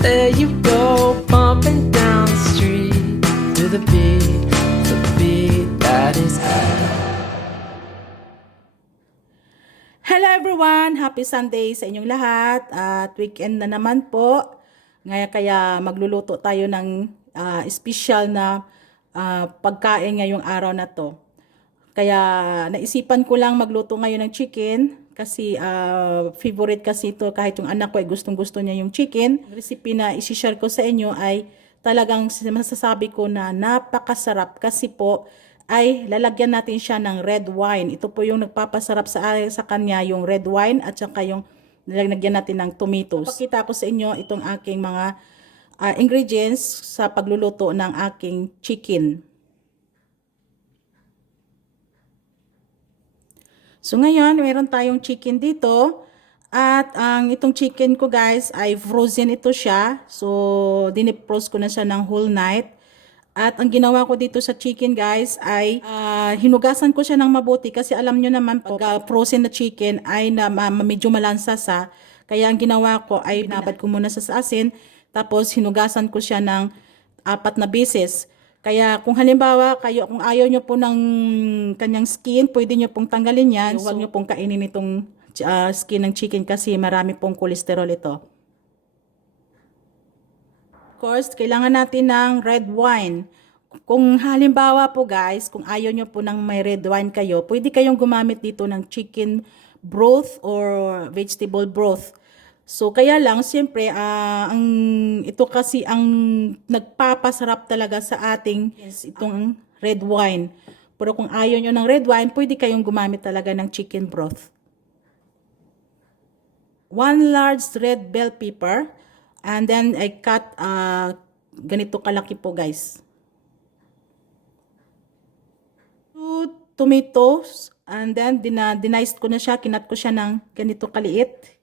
There you go, bumping down the street to the beat that is Hello everyone! Happy Sunday sa inyong lahat at weekend na naman po. Kaya magluluto tayo ng special na pagkain ngayong araw na to. Kaya naisipan ko lang magluto ngayon ng chicken kasi favorite kasi ito, kahit yung anak ko ay gustong-gusto niya yung chicken. Ang recipe na isi-share ko sa inyo ay talagang masasabi ko na napakasarap kasi po ay lalagyan natin siya ng red wine. Ito po yung nagpapasarap sa kanya, yung red wine at saka yung nilagyan natin ng tomatoes. Pakita ko sa inyo itong aking mga ingredients sa pagluluto ng aking chicken. So ngayon, meron tayong chicken dito. At itong chicken ko guys ay frozen ito siya. So dinifrost ko na siya ng whole night. At ang ginawa ko dito sa chicken guys ay hinugasan ko siya ng mabuti kasi alam nyo naman pag frozen na chicken ay medyo malansa sa. Kaya ang ginawa ko ay binabad ko muna sa asin. Tapos hinugasan ko siya ng 4 na beses. Kaya kung halimbawa kung ayaw nyo po ng kanyang skin, pwede nyo pong tanggalin yan. Huwag nyo pong kainin itong skin ng chicken kasi marami pong cholesterol ito. Of course, kailangan natin ng red wine. Kung halimbawa po guys, kung ayaw nyo po ng may red wine kayo, pwede kayong gumamit dito ng chicken broth or vegetable broth. So kaya lang siyempre ito kasi ang nagpapasarap talaga sa ating itong red wine. Pero kung ayaw nyo ng red wine, pwede kayong gumamit talaga ng chicken broth. 1 large red bell pepper and then I cut ganito kalaki po guys. 2 tomatoes and then diniced ko na siya, kinat ko siya ng ganito kaliit.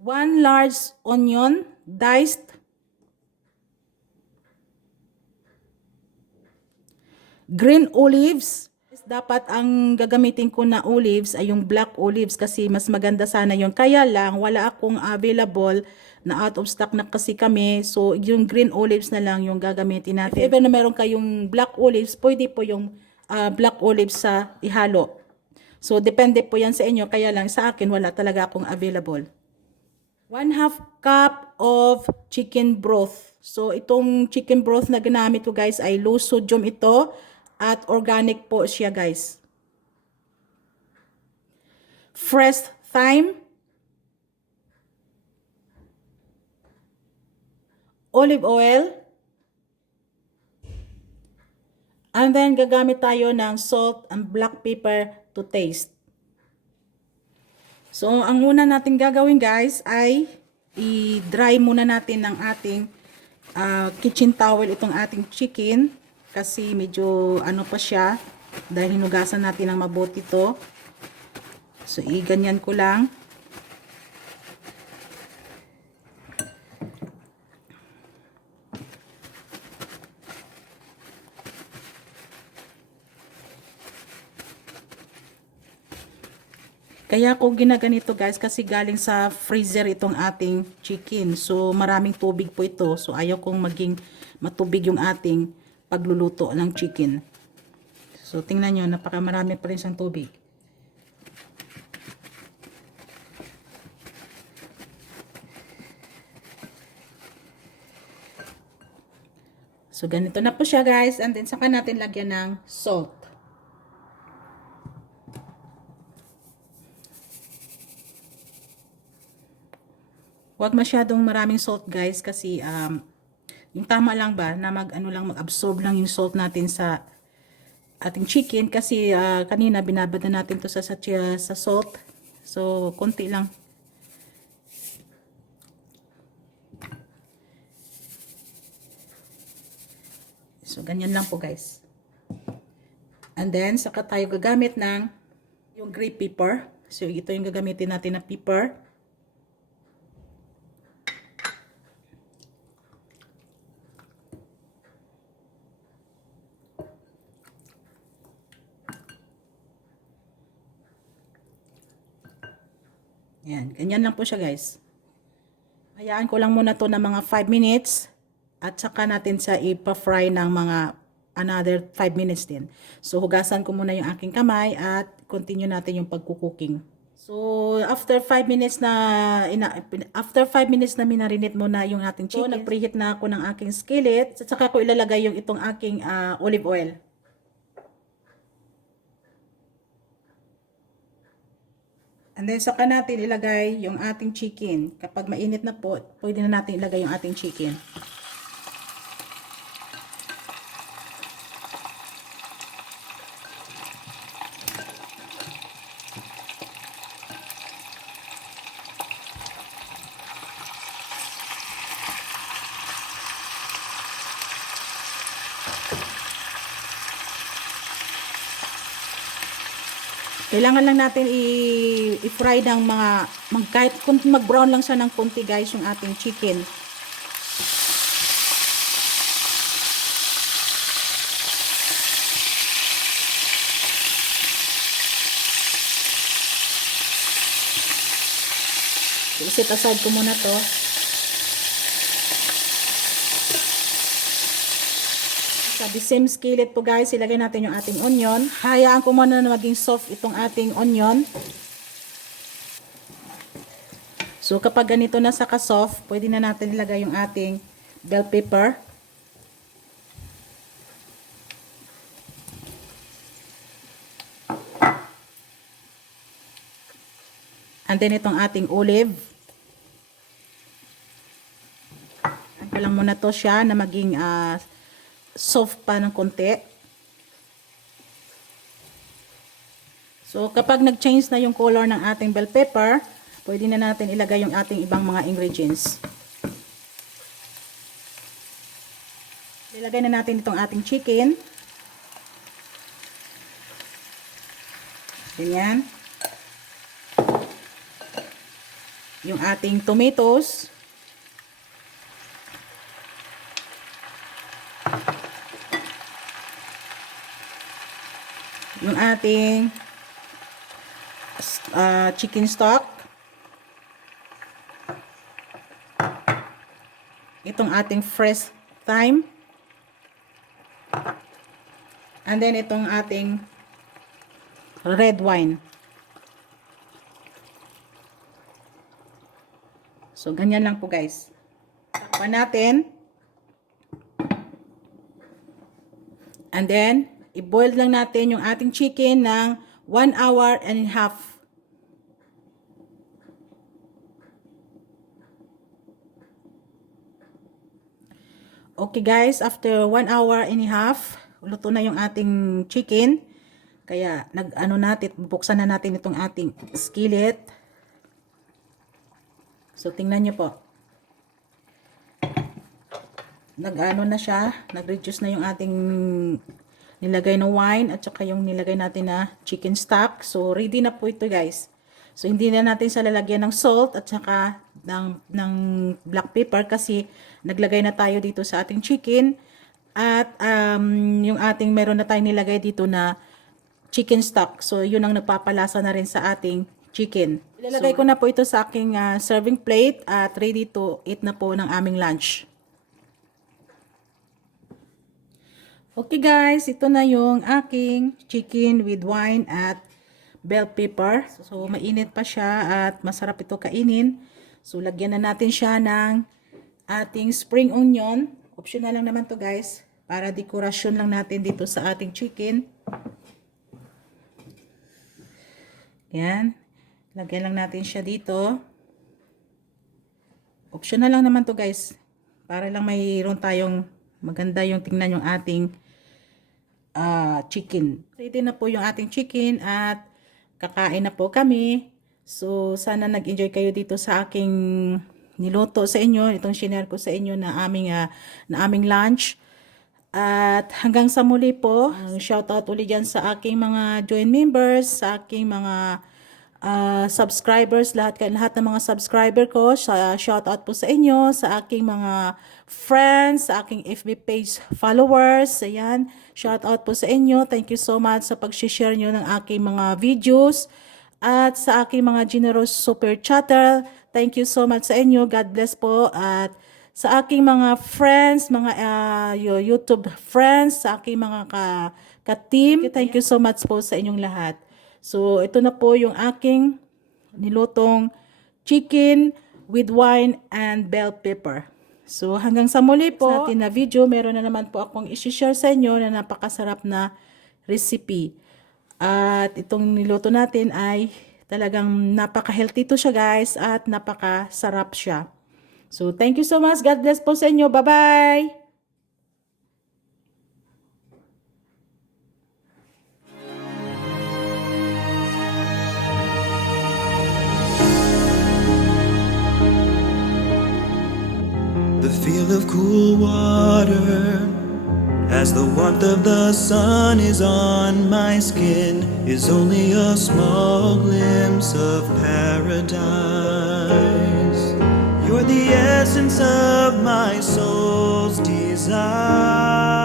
1 large onion, diced. Green olives. Dapat ang gagamitin ko na olives ay yung black olives kasi mas maganda sana yun. Kaya lang, wala akong available na out of stock na kasi kami. So, yung green olives na lang yung gagamitin natin. If ever na meron kayong black olives, pwede po yung black olives sa ihalo. So, depende po yan sa inyo. Kaya lang, sa akin, wala talaga akong available. 1/2 cup of chicken broth. So, itong chicken broth na ginamit ko guys ay low sodium ito at organic po siya guys. Fresh thyme. Olive oil. And then, gagamit tayo ng salt and black pepper to taste. So, ang una natin gagawin guys ay i-dry muna natin ng ating kitchen towel itong ating chicken kasi medyo ano pa siya dahil hinugasan natin ng mabuti ito. So, i-ganyan ko lang. Kaya ko ginaganito guys kasi galing sa freezer itong ating chicken. So maraming tubig po ito. So ayaw kong maging matubig yung ating pagluluto ng chicken. So tingnan nyo, napakamarami pa rin siyang tubig. So ganito na po siya guys. And then saka natin lagyan ng salt. Huwag masyadong maraming salt guys kasi yung tama lang ba na mag-absorb lang yung salt natin sa ating chicken kasi kanina binabad na natin to sa salt. So konti lang. So ganyan lang po guys. And then, saka tayo gagamit ng yung grape pepper. So, ito yung gagamitin natin na pepper. Yan, ganyan lang po siya guys. Hayaan ko lang muna to na mga 5 minutes at saka natin sa ipa-fry ng mga another 5 minutes din. So hugasan ko muna yung aking kamay at continue natin yung pagkukuking. So after 5 minutes na minarinate muna yung ating chicken. So nagpreheat na ako ng aking skillet at saka ko ilalagay yung itong aking olive oil. And then saka natin ilagay yung ating chicken. Kapag mainit na po, pwede na natin ilagay yung ating chicken. Kailangan lang natin i-fry ng kahit mag-brown lang siya ng konti guys yung ating chicken. I-set aside ko muna to. Sa the same skillet po guys, ilagay natin yung ating onion. Hayaan ko muna na maging soft itong ating onion. So kapag ganito na saka soft, pwede na natin ilagay yung ating bell pepper. And then itong ating olive. Ano lang muna to siya na maging soft pa ng konti. So kapag nag-change na yung color ng ating bell pepper, pwede na natin ilagay yung ating ibang mga ingredients. Ilagay na natin itong ating chicken. Ganyan. Yung ating tomatoes. Yung ating chicken stock. Itong ating fresh thyme. And then itong ating red wine. So ganyan lang po guys. Takpan natin. And then i-boil lang natin yung ating chicken ng 1 hour and a half. Okay guys, after 1 hour and a half, luto na yung ating chicken. Kaya bubuksan na natin itong ating skillet. So tingnan nyo po. Na siya, nag-reduce na yung ating nilagay na wine at saka yung nilagay natin na chicken stock. So ready na po ito guys. So hindi na natin sa lalagyan ng salt at saka ng black pepper kasi naglagay na tayo dito sa ating chicken. At yung ating meron na tayong nilagay dito na chicken stock. So yun ang nagpapalasa na rin sa ating chicken. Ilalagay ko na po ito sa aking serving plate at ready to eat na po ng aming lunch. Okay guys, ito na yung aking chicken with wine at bell pepper. So mainit pa siya at masarap ito kainin. So lagyan na natin siya ng ating spring onion. Optional lang naman to guys. Para dekorasyon lang natin dito sa ating chicken. Yan. Lagyan lang natin siya dito. Optional lang naman to guys. Para lang mayroon tayong maganda yung tingnan yung ating chicken. Ready na po yung ating chicken at kakain na po kami. So sana nag-enjoy kayo dito sa aking niluto sa inyo. Itong shinare ko sa inyo na aming lunch. At hanggang sa muli po, shoutout ulit dyan sa aking mga join members, sa aking mga subscribers, lahat ng mga subscriber ko. Shoutout po sa inyo, sa aking mga friends, sa aking FB page followers. Ayan, shoutout po sa inyo. Thank you so much sa pag-share nyo ng aking mga videos. At sa aking mga generous super chatter, thank you so much sa inyo. God bless po. At sa aking mga friends, mga YouTube friends, sa aking mga ka-team, thank you so much po sa inyong lahat. So, ito na po yung aking nilutong chicken with wine and bell pepper. So, hanggang sa muli po natin na video, meron na naman po akong isi-share sa inyo na napakasarap na recipe. At itong niluto natin ay talagang napaka-healthy to siya guys at napakasarap siya. So, thank you so much. God bless po sa inyo. Bye-bye! The feel of cool water as the warmth of the sun is on my skin is only a small glimpse of paradise. You're the essence of my soul's desire.